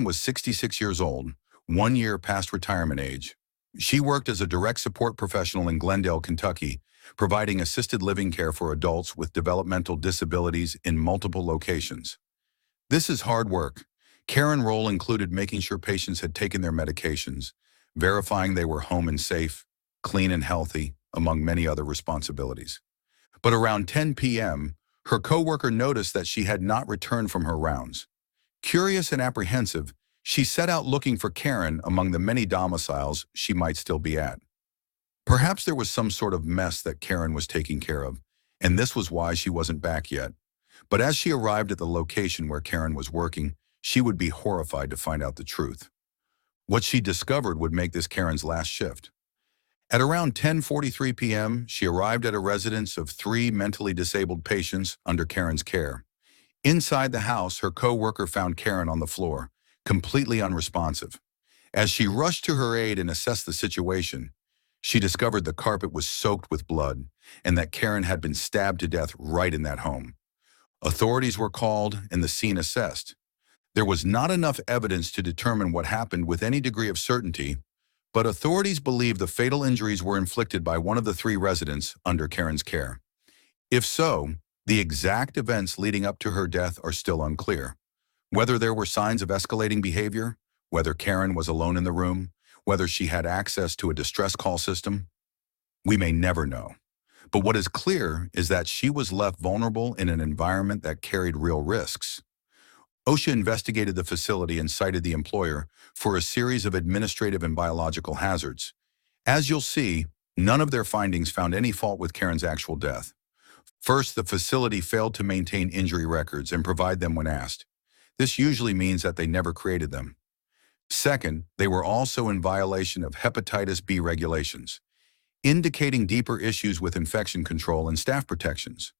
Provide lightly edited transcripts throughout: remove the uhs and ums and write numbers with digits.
Karen was 66 years old, 1 year past retirement age. She worked as a direct support professional in Glendale, Kentucky, providing assisted living care for adults with developmental disabilities in multiple locations. This is hard work. Karen's role included making sure patients had taken their medications, verifying they were home and safe, clean and healthy, among many other responsibilities. But around 10 p.m., her coworker noticed that she had not returned from her rounds. Curious and apprehensive, she set out looking for Karen among the many domiciles she might still be at. Perhaps there was some sort of mess that Karen was taking care of, and this was why she wasn't back yet. But as she arrived at the location where Karen was working, she would be horrified to find out the truth. What she discovered would make this Karen's last shift. At around 10:43 p.m., she arrived at a residence of 3 mentally disabled patients under Karen's care. Inside the house, her co-worker found Karen on the floor, completely unresponsive. As she rushed to her aid and assessed the situation, she discovered the carpet was soaked with blood and that Karen had been stabbed to death right in that home. Authorities were called and the scene assessed. There was not enough evidence to determine what happened with any degree of certainty, but authorities believe the fatal injuries were inflicted by one of the 3 residents under Karen's care. If so, the exact events leading up to her death are still unclear. Whether there were signs of escalating behavior, whether Karen was alone in the room, whether she had access to a distress call system, we may never know. But what is clear is that she was left vulnerable in an environment that carried real risks. OSHA investigated the facility and cited the employer for a series of administrative and biological hazards. As you'll see, none of their findings found any fault with Karen's actual death. First, the facility failed to maintain injury records and provide them when asked. This usually means that they never created them. Second, they were also in violation of hepatitis B regulations, indicating deeper issues with infection control and staff protections.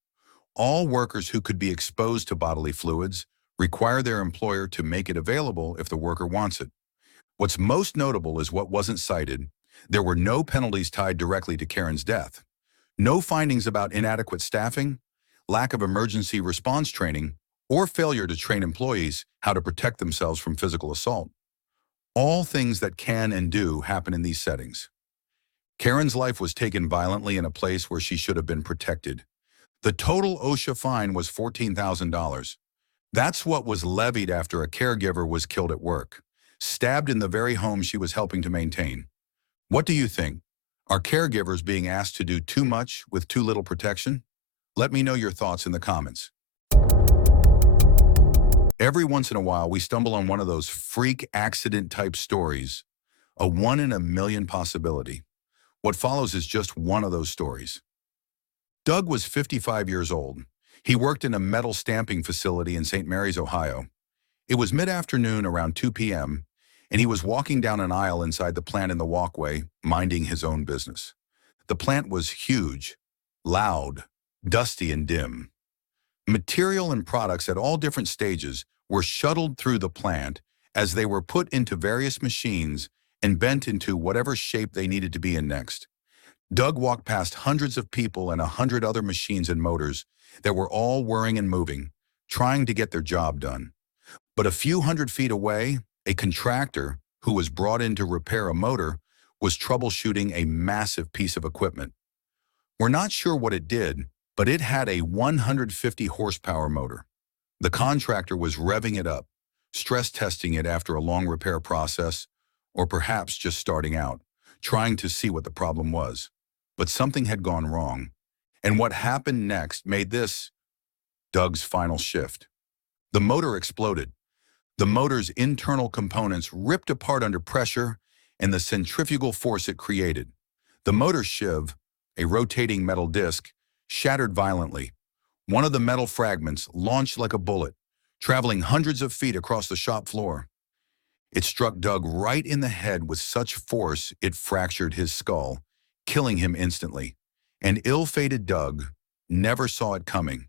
All workers who could be exposed to bodily fluids require their employer to make it available if the worker wants it. What's most notable is what wasn't cited. There were no penalties tied directly to Karen's death. No findings about inadequate staffing, lack of emergency response training, or failure to train employees how to protect themselves from physical assault. All things that can and do happen in these settings. Karen's life was taken violently in a place where she should have been protected. The total OSHA fine was $14,000. That's what was levied after a caregiver was killed at work, stabbed in the very home she was helping to maintain. What do you think? Are caregivers being asked to do too much with too little protection? Let me know your thoughts in the comments. Every once in a while, we stumble on one of those freak accident type stories, a 1 in a million possibility. What follows is just one of those stories. Doug was 55 years old. He worked in a metal stamping facility in St. Mary's, Ohio. It was mid-afternoon around 2 p.m., and he was walking down an aisle inside the plant in the walkway, minding his own business. The plant was huge, loud, dusty, and dim. Material and products at all different stages were shuttled through the plant as they were put into various machines and bent into whatever shape they needed to be in next. Doug walked past hundreds of people and 100 other machines and motors that were all whirring and moving, trying to get their job done. But a few hundred feet away, a contractor who was brought in to repair a motor was troubleshooting a massive piece of equipment. We're not sure what it did, but it had a 150 horsepower motor. The contractor was revving it up, stress testing it after a long repair process, or perhaps just starting out, trying to see what the problem was. But something had gone wrong, and what happened next made this Doug's final shift. The motor exploded. The motor's internal components ripped apart under pressure and the centrifugal force it created. The motor sheave, a rotating metal disc, shattered violently. One of the metal fragments launched like a bullet, traveling hundreds of feet across the shop floor. It struck Doug right in the head with such force it fractured his skull, killing him instantly. And ill-fated Doug never saw it coming.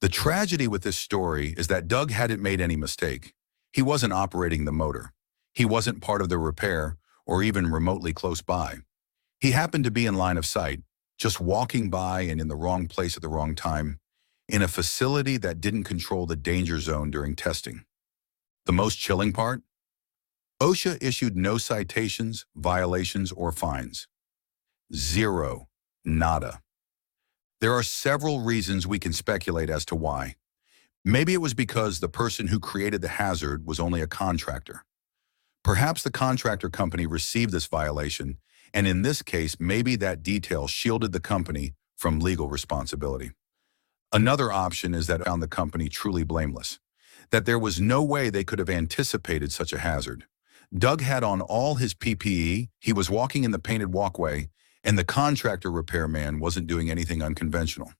The tragedy with this story is that Doug hadn't made any mistake. He wasn't operating the motor. He wasn't part of the repair or even remotely close by. He happened to be in line of sight, just walking by and in the wrong place at the wrong time, in a facility that didn't control the danger zone during testing. The most chilling part? OSHA issued no citations, violations, or fines. Zero. Nada. There are several reasons we can speculate as to why. Maybe it was because the person who created the hazard was only a contractor. Perhaps the contractor company received this violation, and in this case, maybe that detail shielded the company from legal responsibility. Another option is that found the company truly blameless, that there was no way they could have anticipated such a hazard. Doug had on all his PPE, he was walking in the painted walkway, and the contractor repairman wasn't doing anything unconventional.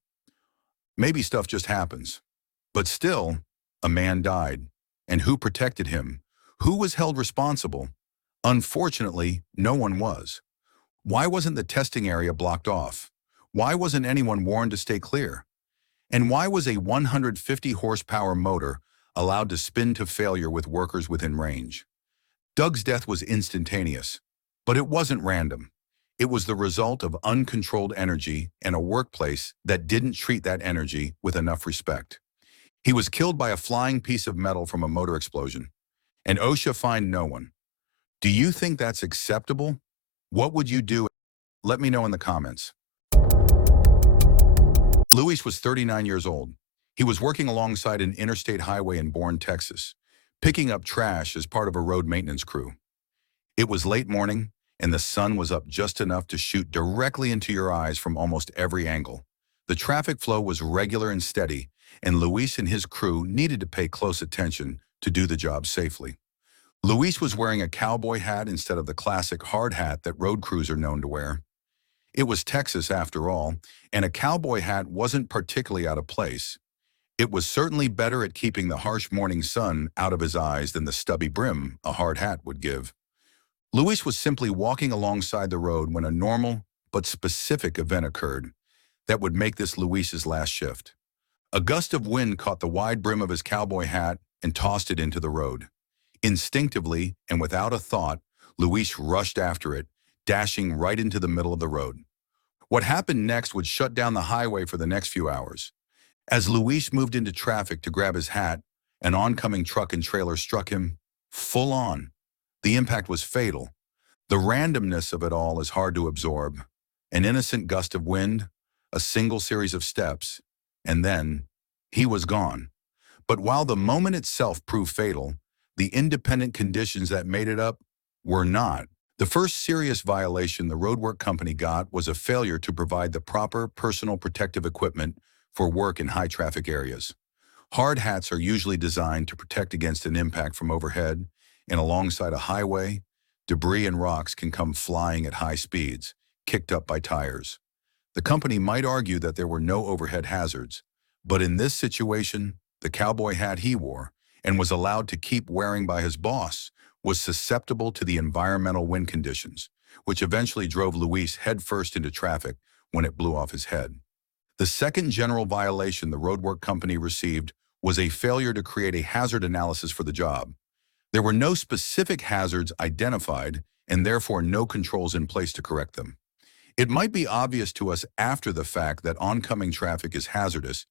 Maybe stuff just happens. But still, a man died. And who protected him? Who was held responsible? Unfortunately, no one was. Why wasn't the testing area blocked off? Why wasn't anyone warned to stay clear? And why was a 150 horsepower motor allowed to spin to failure with workers within range? Doug's death was instantaneous, but it wasn't random. It was the result of uncontrolled energy and a workplace that didn't treat that energy with enough respect. He was killed by a flying piece of metal from a motor explosion, and OSHA fined no one. Do you think that's acceptable? What would you do? Let me know in the comments. Luis was 39 years old. He was working alongside an interstate highway in Bourne, Texas, picking up trash as part of a road maintenance crew. It was late morning, and the sun was up just enough to shoot directly into your eyes from almost every angle. The traffic flow was regular and steady, and Luis and his crew needed to pay close attention to do the job safely. Luis was wearing a cowboy hat instead of the classic hard hat that road crews are known to wear. It was Texas after all, and a cowboy hat wasn't particularly out of place. It was certainly better at keeping the harsh morning sun out of his eyes than the stubby brim a hard hat would give. Luis was simply walking alongside the road when a normal but specific event occurred that would make this Luis's last shift. A gust of wind caught the wide brim of his cowboy hat and tossed it into the road. Instinctively and without a thought, Luis rushed after it, dashing right into the middle of the road. What happened next would shut down the highway for the next few hours. As Luis moved into traffic to grab his hat, an oncoming truck and trailer struck him full on. The impact was fatal. The randomness of it all is hard to absorb. An innocent gust of wind, a single series of steps, and then he was gone. But while the moment itself proved fatal, the independent conditions that made it up were not. The first serious violation the roadwork company got was a failure to provide the proper personal protective equipment for work in high-traffic areas. Hard hats are usually designed to protect against an impact from overhead, and alongside a highway, debris and rocks can come flying at high speeds, kicked up by tires. The company might argue that there were no overhead hazards, but in this situation, the cowboy hat he wore, and was allowed to keep wearing by his boss, was susceptible to the environmental wind conditions, which eventually drove Luis headfirst into traffic when it blew off his head. The second general violation the roadwork company received was a failure to create a hazard analysis for the job. There were no specific hazards identified and therefore no controls in place to correct them. It might be obvious to us after the fact that oncoming traffic is hazardous,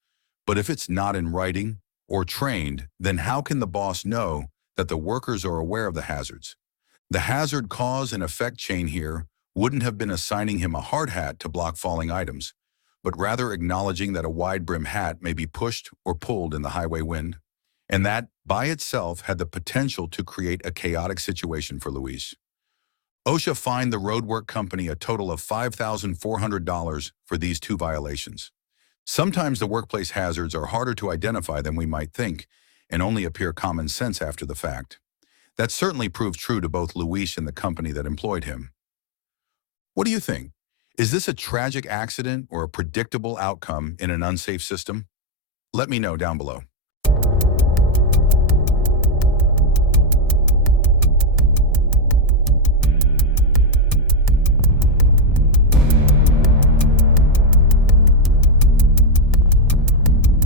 but if it's not in writing or trained, then how can the boss know that the workers are aware of the hazards? The hazard cause and effect chain here wouldn't have been assigning him a hard hat to block falling items, but rather acknowledging that a wide brim hat may be pushed or pulled in the highway wind, and that, by itself, had the potential to create a chaotic situation for Luis. OSHA fined the roadwork company a total of $5,400 for these two violations. Sometimes the workplace hazards are harder to identify than we might think, and only appear common sense after the fact. That certainly proved true to both Luis and the company that employed him. What do you think? Is this a tragic accident or a predictable outcome in an unsafe system? Let me know down below.